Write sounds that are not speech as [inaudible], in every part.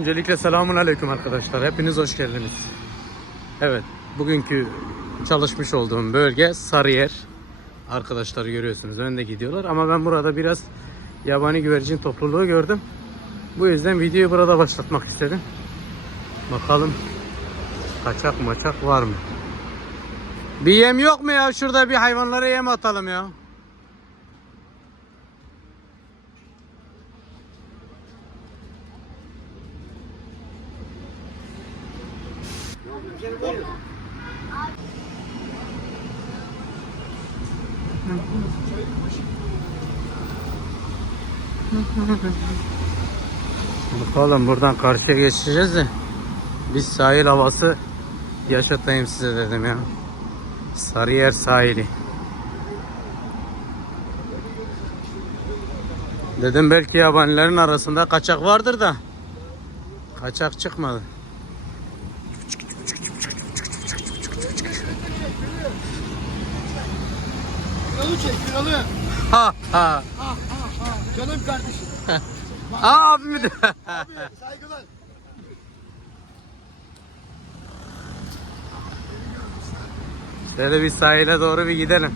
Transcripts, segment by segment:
Öncelikle selamun aleyküm arkadaşlar. Hepiniz hoş geldiniz. Evet, bugünkü çalışmış olduğum bölge Sarıyer. Arkadaşları görüyorsunuz önde gidiyorlar ama ben burada biraz yabani güvercin topluluğu gördüm. Bu yüzden videoyu burada başlatmak istedim. Bakalım kaçak maçak var mı? Bir yem yok mu ya? Şurada bir hayvanlara yem atalım ya. Bakalım buradan karşıya geçeceğiz de biz sahil havası yaşatayım size dedim ya. Sarıyer sahili. Dedim belki yabanilerin arasında kaçak vardır da kaçak çıkmadı. Ha ha. Canım kardeşim. [laughs] Aa abimi de. Abi saygılar. Şöyle bir sahile doğru bir gidelim.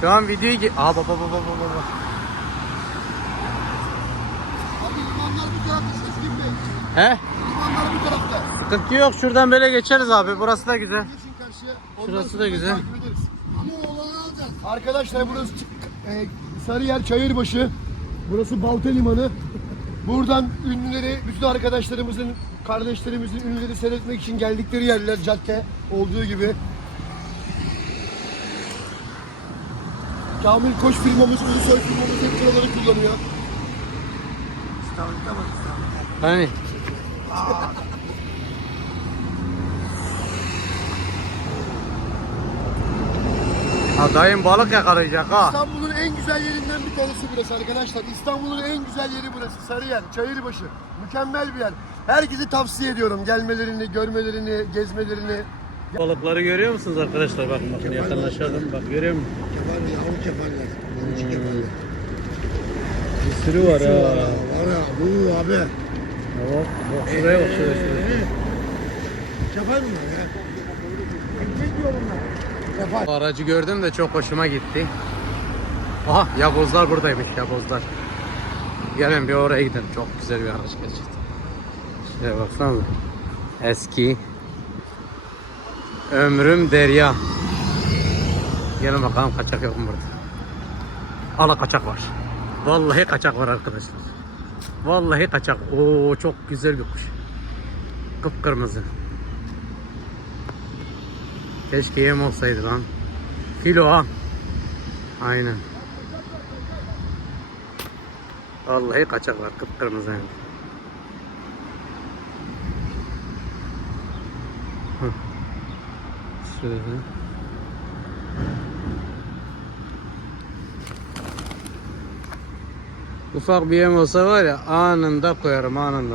Şu an videoyu... Aa baba baba baba baba. Abi limanlar bu tarafta Sezgin Bey. He? Bu tarafta. Sıkıntı yok şuradan böyle geçeriz abi. Burası da güzel. Geçin karşıya. Ondan Şurası sonra da güzel. takip ederiz. Ama olanı alacağız. Arkadaşlar burası e, Sarıyer Çayırbaşı. Burası Balta Limanı. Buradan ünlüleri, bütün arkadaşlarımızın, kardeşlerimizin ünlüleri seyretmek için geldikleri yerler cadde olduğu gibi. Kamil Koç firmamız, Ulusoy firmamız hep buraları kullanıyor. Hani? Ha dayım balık yakalayacak ha. İstanbul'un en güzel yerinden bir tanesi burası arkadaşlar. İstanbul'un en güzel yeri burası. Sarıyer, Çayırbaşı. Mükemmel bir yer. Herkese tavsiye ediyorum gelmelerini, görmelerini, gezmelerini. Balıkları görüyor musunuz arkadaşlar? Bakın bakın yakınlaşalım. Bak görüyor musun? Kefal, yavru kefaller. Balıkçı kefaller. Bir sürü var ha. Var ya, bu abi. Bak, bak şuraya bak şuraya şuraya. Kefal mi ya? Ben? Kefal. Bu aracı gördüm de çok hoşuma gitti. Aha yabozlar buradaymış yabozlar. Gelin bir oraya gidelim. Çok güzel bir araç gerçekten. Şuraya baksanıza. Eski. Ömrüm derya. Gelin bakalım kaçak yok mu burada. Ala kaçak var. Vallahi kaçak var arkadaşlar. Vallahi kaçak. Oo çok güzel bir kuş. Kıpkırmızı. Keşke yem olsaydı lan. Filo ha. Aynen. Vallahi kaçak var kıpkırmızı. Hı. Şöyle. Ufak bir yem olsa var ya anında koyarım anında.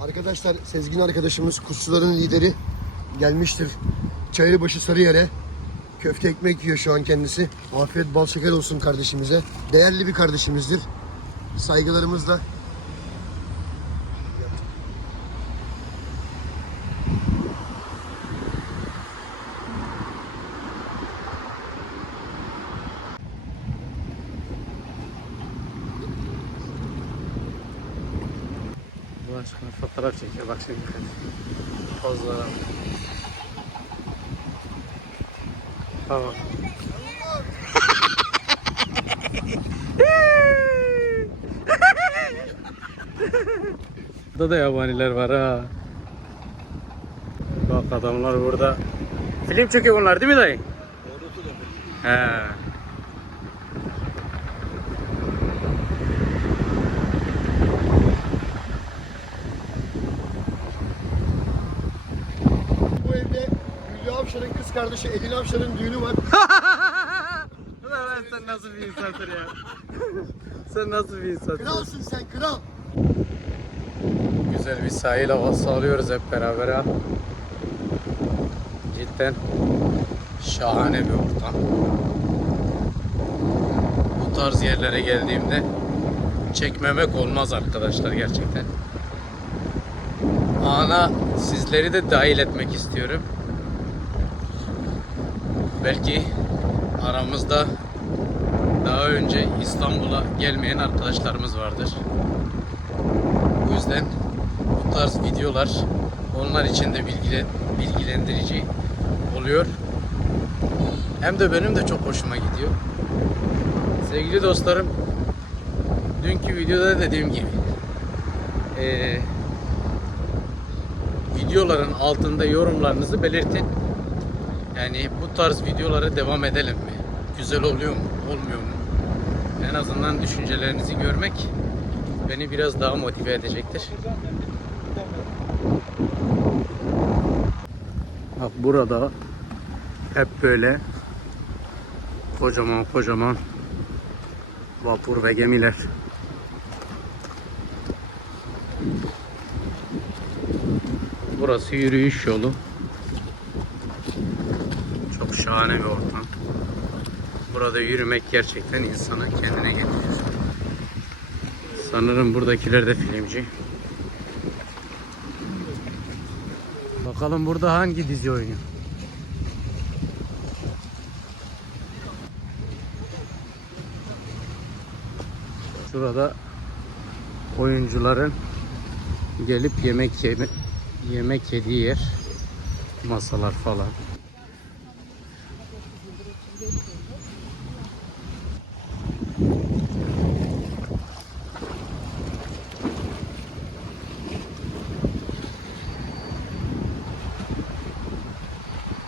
Arkadaşlar Sezgin arkadaşımız kuşçuların lideri gelmiştir. Çayırbaşı Sarıyer'e. Köfte ekmek yiyor şu an kendisi. Afiyet bal şeker olsun kardeşimize. Değerli bir kardeşimizdir. Saygılarımızla. Bu aşkına fotoğraf çekiyor bak şimdi. Pozlara. Tamam. Burada da yabaniler var ha. Bak adamlar burada. Film çekiyor bunlar değil mi dayı? He. Bu evde kardeşi Edin Avşar'ın düğünü var. [laughs] nasıl bir insansın ya? [laughs] sen nasıl bir insansın? Kralsın sen kral. Güzel bir sahil havası alıyoruz hep beraber ha. Cidden şahane bir ortam. Bu tarz yerlere geldiğimde çekmemek olmaz arkadaşlar gerçekten. Ana sizleri de dahil etmek istiyorum. Belki aramızda daha önce İstanbul'a gelmeyen arkadaşlarımız vardır. Bu yüzden bu tarz videolar onlar için de bilgile, bilgilendirici oluyor. Hem de benim de çok hoşuma gidiyor. Sevgili dostlarım, dünkü videoda dediğim gibi eee, videoların altında yorumlarınızı belirtin. Yani bu tarz videolara devam edelim mi? Güzel oluyor mu? Olmuyor mu? En azından düşüncelerinizi görmek beni biraz daha motive edecektir. Bak burada hep böyle kocaman kocaman vapur ve gemiler. Burası yürüyüş yolu. Şahane bir ortam. Burada yürümek gerçekten insanı kendine getiriyor. Sanırım buradakiler de filmci. Bakalım burada hangi dizi oynuyor? Şurada oyuncuların gelip yemek yeme yemek yediği yer masalar falan.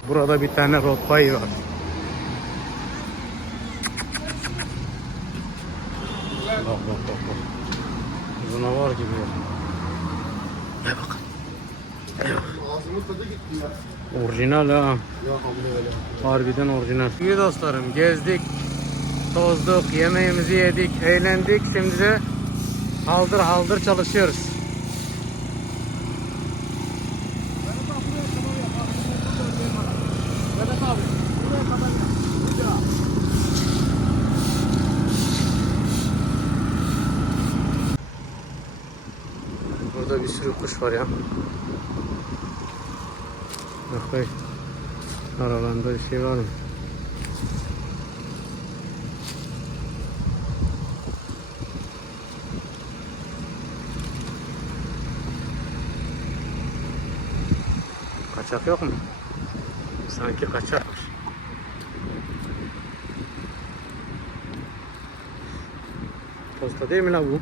Burada bir tane rotbayı var. Bak bak bak bak. Canavar gibi. Ne bak. Ağzımın tadı gitti ya. Orijinal ha. Ya. Harbiden orijinal. İyi dostlarım gezdik, tozduk, yemeğimizi yedik, eğlendik. Şimdi de haldır haldır çalışıyoruz. Burada bir sürü kuş var ya. Bakayım. Aralarında bir şey var mı? Kaçak yok mu? Sanki kaçak var. Posta değil mi la bu?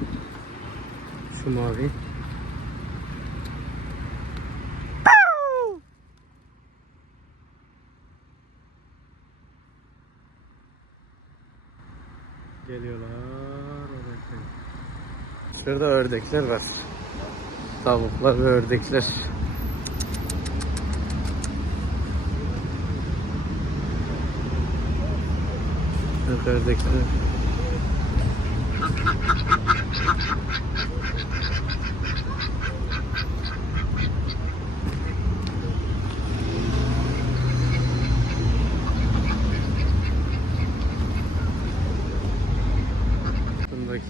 Şu mavi. Geliyorlar. Şurada ördekler var. Tavuklar ve ördekler. Ördekler.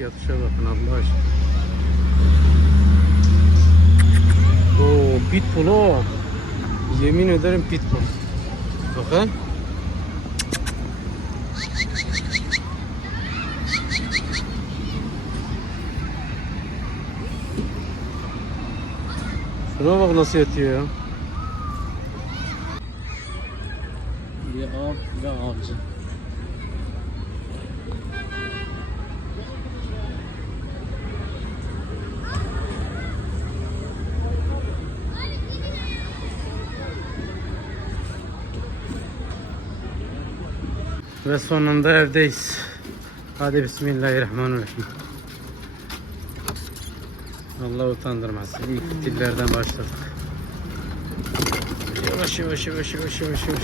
Yatışa bakın Allah aşkına. Oo pitbull o. Yemin ederim pitbull. Bakın. Şuna bak nasıl yatıyor ya. Bir av ve avcı. Ve sonunda evdeyiz. Hadi Bismillahirrahmanirrahim. Allah utandırmasın. İlk dillerden başladık. Yavaş yavaş yavaş yavaş yavaş yavaş.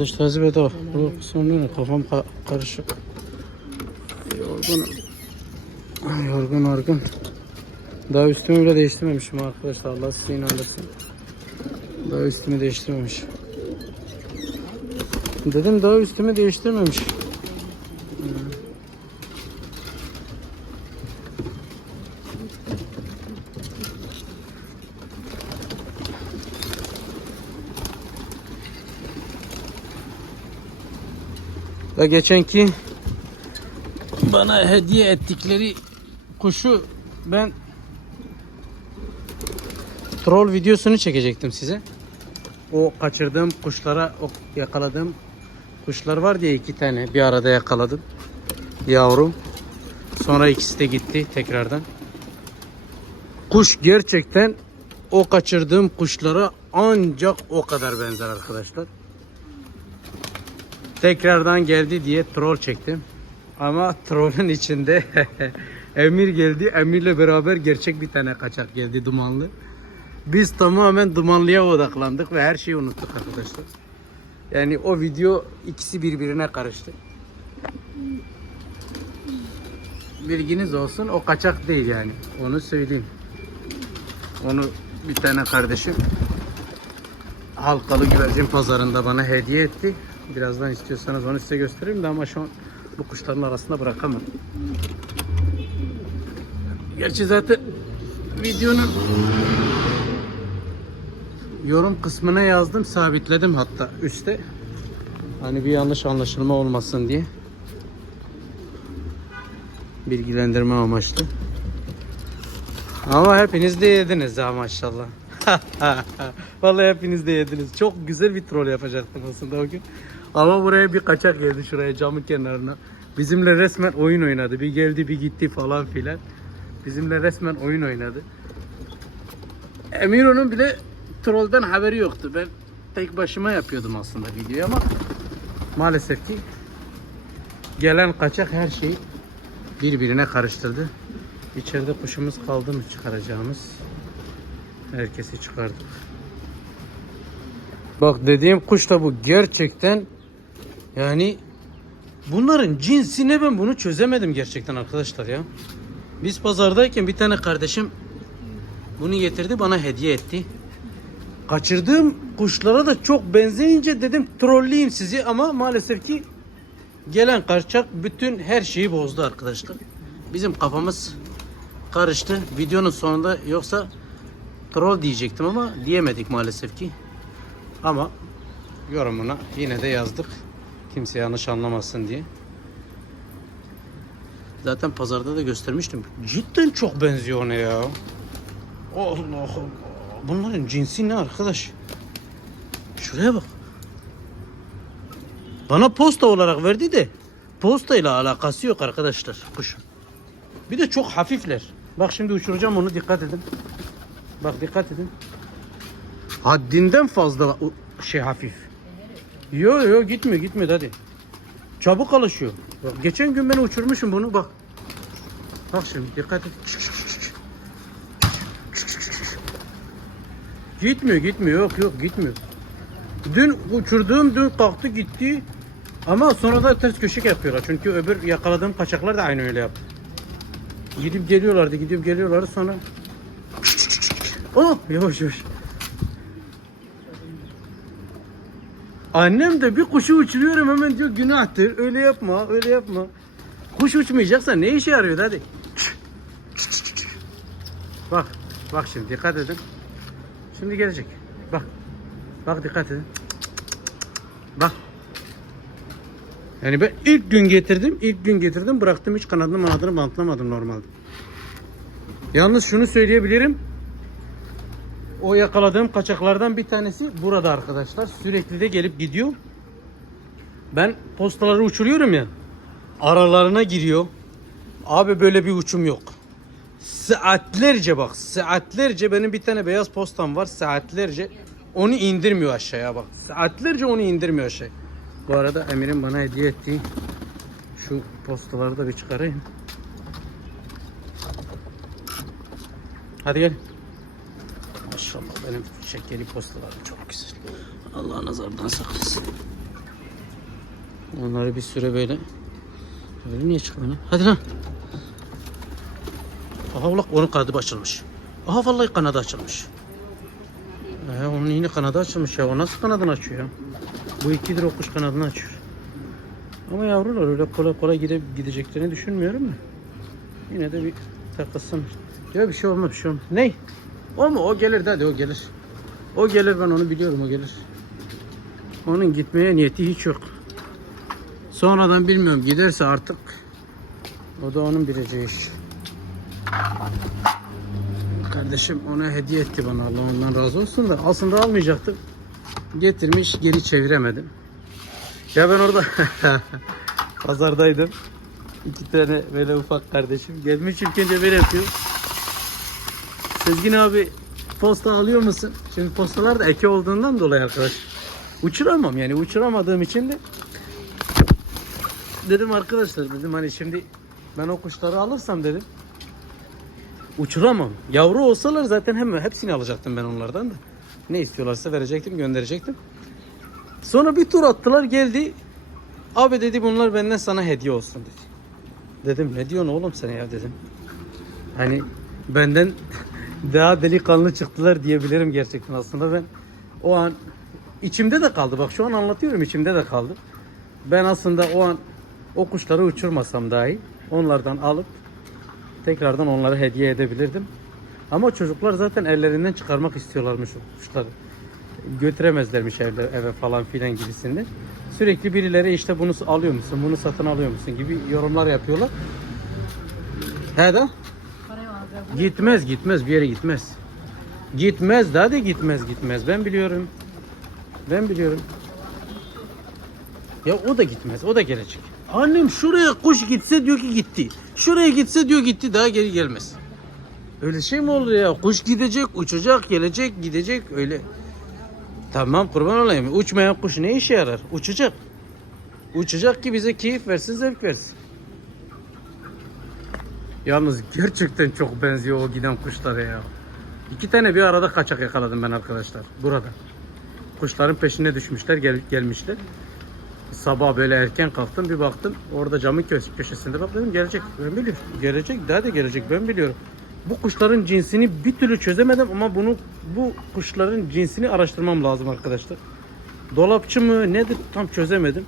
Arkadaş taze bedava. Bu sonra? Kafam ka- karışık. Yorgun. Yorgun argın. Daha üstümü bile değiştirmemişim arkadaşlar. Allah sizi inandırsın. Daha üstümü değiştirmemiş. Dedim daha üstümü değiştirmemiş. Ve geçenki bana hediye ettikleri kuşu ben troll videosunu çekecektim size. O kaçırdığım kuşlara, o yakaladığım kuşlar var diye iki tane bir arada yakaladım. Yavrum. Sonra ikisi de gitti tekrardan. Kuş gerçekten o kaçırdığım kuşlara ancak o kadar benzer arkadaşlar. Tekrardan geldi diye troll çektim. Ama trollün içinde [laughs] Emir geldi. Emir'le beraber gerçek bir tane kaçak geldi dumanlı. Biz tamamen dumanlıya odaklandık ve her şeyi unuttuk arkadaşlar. Yani o video ikisi birbirine karıştı. Bilginiz olsun o kaçak değil yani. Onu söyleyeyim. Onu bir tane kardeşim halkalı güvercin pazarında bana hediye etti. Birazdan istiyorsanız onu size göstereyim de ama şu an bu kuşların arasında bırakamam. Gerçi zaten videonun yorum kısmına yazdım, sabitledim hatta üstte. Hani bir yanlış anlaşılma olmasın diye. Bilgilendirme amaçlı. Ama hepiniz de yediniz ha maşallah. [laughs] Vallahi hepiniz de yediniz. Çok güzel bir troll yapacaktım aslında o gün. Ama buraya bir kaçak geldi şuraya camın kenarına. Bizimle resmen oyun oynadı. Bir geldi bir gitti falan filan. Bizimle resmen oyun oynadı. Emiro'nun bile trollden haberi yoktu. Ben tek başıma yapıyordum aslında videoyu ama maalesef ki gelen kaçak her şeyi birbirine karıştırdı. İçeride kuşumuz kaldı mı çıkaracağımız? Herkesi çıkardık. Bak dediğim kuş da bu gerçekten yani bunların cinsi ne ben bunu çözemedim gerçekten arkadaşlar ya. Biz pazardayken bir tane kardeşim bunu getirdi bana hediye etti. Kaçırdığım kuşlara da çok benzeyince dedim trolleyeyim sizi ama maalesef ki gelen kaçak bütün her şeyi bozdu arkadaşlar. Bizim kafamız karıştı. Videonun sonunda yoksa troll diyecektim ama diyemedik maalesef ki. Ama yorumuna yine de yazdık. Kimse yanlış anlamasın diye. Zaten pazarda da göstermiştim. Cidden çok benziyor ona ya. Allah. Bunların cinsi ne arkadaş? Şuraya bak. Bana posta olarak verdi de posta ile alakası yok arkadaşlar kuşun. Bir de çok hafifler. Bak şimdi uçuracağım onu dikkat edin. Bak dikkat edin. Haddinden fazla şey hafif. Yo yo gitmiyor gitmiyor hadi. Çabuk alışıyor. Bak, geçen gün ben uçurmuşum bunu bak. Bak şimdi dikkat et. Gitmiyor gitmiyor yok yok gitmiyor. Dün uçurduğum dün kalktı gitti. Ama sonra da ters köşek yapıyorlar. Çünkü öbür yakaladığım kaçaklar da aynı öyle yaptı. Gidip geliyorlardı, gidip geliyorlardı sonra. Oh, yavaş yavaş. Annem de bir kuşu uçuruyorum hemen diyor günahtır. Öyle yapma, öyle yapma. Kuş uçmayacaksa ne işe yarıyor hadi. Bak, bak şimdi dikkat edin. Şimdi gelecek. Bak. Bak dikkat edin. Bak. Yani ben ilk gün getirdim, ilk gün getirdim bıraktım hiç kanadını manadını bantlamadım normalde. Yalnız şunu söyleyebilirim. O yakaladığım kaçaklardan bir tanesi burada arkadaşlar. Sürekli de gelip gidiyor. Ben postaları uçuruyorum ya. Aralarına giriyor. Abi böyle bir uçum yok. Saatlerce bak. Saatlerce benim bir tane beyaz postam var. Saatlerce onu indirmiyor aşağıya bak. Saatlerce onu indirmiyor aşağı. Bu arada Emir'in bana hediye ettiği şu postaları da bir çıkarayım. Hadi gel. Maşallah benim şekeri postalarım çok güzel. Allah nazardan saklasın. Onları bir süre böyle. Öyle niye çıkmıyor? Hadi lan. Aha ulan onun kanadı açılmış. Aha vallahi kanadı açılmış. Ee, onun yine kanadı açılmış ya. O nasıl kanadını açıyor ya? Bu ikidir o kuş kanadını açıyor. Ama yavrular öyle kolay kolay gide, gideceklerini düşünmüyorum da. Yine de bir takılsın. Ya bir şey olmaz bir şey olmaz. Ne? O mu? O gelir de o gelir. O gelir ben onu biliyorum o gelir. Onun gitmeye niyeti hiç yok. Sonradan bilmiyorum giderse artık o da onun bileceği iş. Kardeşim ona hediye etti bana Allah ondan razı olsun da aslında almayacaktım. Getirmiş geri çeviremedim. Ya ben orada [laughs] pazardaydım. İki tane böyle ufak kardeşim gelmiş ilk önce böyle yapıyor. Sezgin abi posta alıyor musun? Şimdi postalar da eke olduğundan dolayı arkadaş. Uçuramam yani uçuramadığım için de dedim arkadaşlar dedim hani şimdi ben o kuşları alırsam dedim uçuramam. Yavru olsalar zaten hem hepsini alacaktım ben onlardan da. Ne istiyorlarsa verecektim, gönderecektim. Sonra bir tur attılar geldi. Abi dedi bunlar benden sana hediye olsun dedi. Dedim ne diyorsun oğlum sen ya dedim. Hani benden daha delikanlı çıktılar diyebilirim gerçekten aslında ben o an içimde de kaldı bak şu an anlatıyorum içimde de kaldı. Ben aslında o an o kuşları uçurmasam dahi onlardan alıp tekrardan onlara hediye edebilirdim. Ama çocuklar zaten ellerinden çıkarmak istiyorlarmış kuşları. Götüremezlermiş evde, eve falan filan gibisinden. Sürekli birileri işte bunu alıyor musun, bunu satın alıyor musun gibi yorumlar yapıyorlar. He de? Gitmez gitmez bir yere gitmez. Gitmez daha da gitmez gitmez. Ben biliyorum. Ben biliyorum. Ya o da gitmez. O da gelecek. Annem şuraya kuş gitse diyor ki gitti. Şuraya gitse diyor gitti daha geri gelmez. Öyle şey mi olur ya? Kuş gidecek, uçacak, gelecek, gidecek öyle. Tamam kurban olayım. Uçmayan kuş ne işe yarar? Uçacak. Uçacak ki bize keyif versin, zevk versin. Yalnız gerçekten çok benziyor o giden kuşlara ya. İki tane bir arada kaçak yakaladım ben arkadaşlar. Burada. Kuşların peşine düşmüşler, gel, gelmişler. Sabah böyle erken kalktım bir baktım orada camın köşe- köşesinde bak dedim gelecek ben biliyorum gelecek daha da gelecek ben biliyorum. Bu kuşların cinsini bir türlü çözemedim ama bunu bu kuşların cinsini araştırmam lazım arkadaşlar. Dolapçı mı nedir tam çözemedim.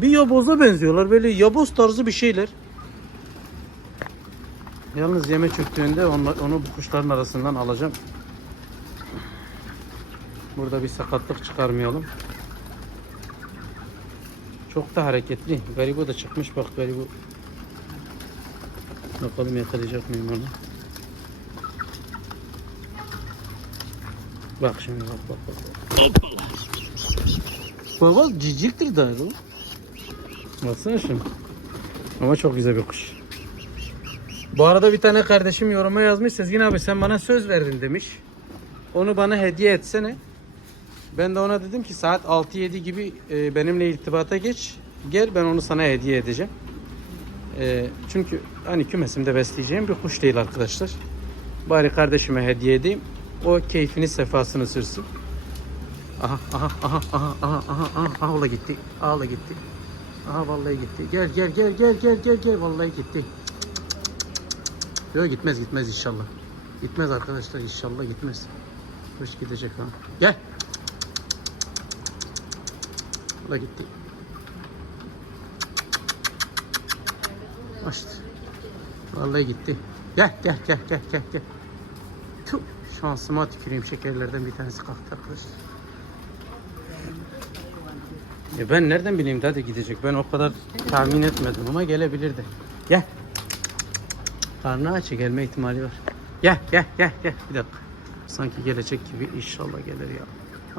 Bir yaboza benziyorlar böyle yaboz tarzı bir şeyler. Yalnız yeme çöktüğünde onu, onu bu kuşların arasından alacağım. Burada bir sakatlık çıkarmayalım. Çok da hareketli. Garibo da çıkmış bak garibo. Bakalım yakalayacak mıyım onu. Bak şimdi bak bak bak. Bak ciciktir daha o. Baksana şimdi. Ama çok güzel bir kuş. Bu arada bir tane kardeşim yoruma yazmış. Sezgin abi sen bana söz verdin demiş. Onu bana hediye etsene. Ben de ona dedim ki saat 6-7 gibi e, benimle irtibata geç. Gel ben onu sana hediye edeceğim. E, çünkü hani kümesimde besleyeceğim bir kuş değil arkadaşlar. Bari kardeşime hediye edeyim. O keyfini sefasını sürsün. Aha aha aha aha aha aha aha ola gitti. Ağla gitti. Aha vallahi gitti. Gel gel gel gel gel gel gel vallahi gitti. Yok gitmez gitmez inşallah. Gitmez arkadaşlar inşallah gitmez. Kuş gidecek ha. Gel. O da gitti. Açtı. Vallahi gitti. Gel gel gel gel gel gel. Tüh, şansıma tüküreyim şekerlerden bir tanesi kalktı arkadaşlar. Ya ben nereden bileyim hadi gidecek. Ben o kadar tahmin etmedim ama gelebilirdi. Gel. Karnı aç gelme ihtimali var. Gel gel gel gel. Bir dakika. Sanki gelecek gibi inşallah gelir ya.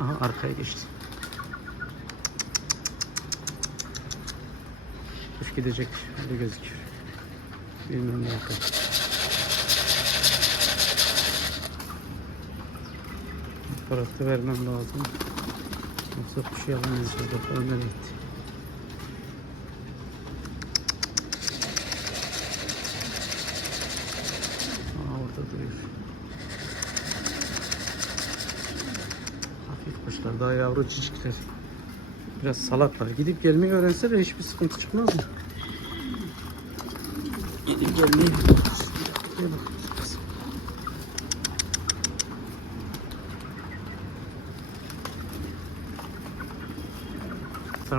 Aha arkaya geçti. Kuş gidecek. Öyle gözüküyor. Bilmiyorum ne yapar. Parası vermem lazım. Yoksa kuşu yalamayacağız. Bakalım nereye gitti. Aa, orada duruyor. Hafif kuşlar daha yavru çocuklar. Biraz salaklar. Gidip gelmeyi öğrense de hiçbir sıkıntı çıkmaz mı? Gidip gelmeyi.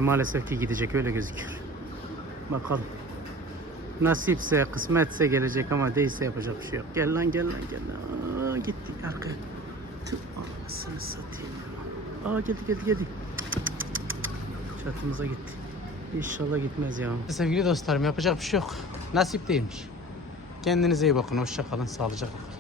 Maalesef ki gidecek öyle gözüküyor. Bakalım. Nasipse, kısmetse gelecek ama değilse yapacak bir şey yok. Gel lan gel lan gel lan. Gitti arkaya. Tüh anasını satayım. Aa geldi geldi geldi. Çatımıza gitti. İnşallah gitmez ya. Sevgili dostlarım yapacak bir şey yok. Nasip değilmiş. Kendinize iyi bakın. Hoşça kalın. Sağlıcakla kalın.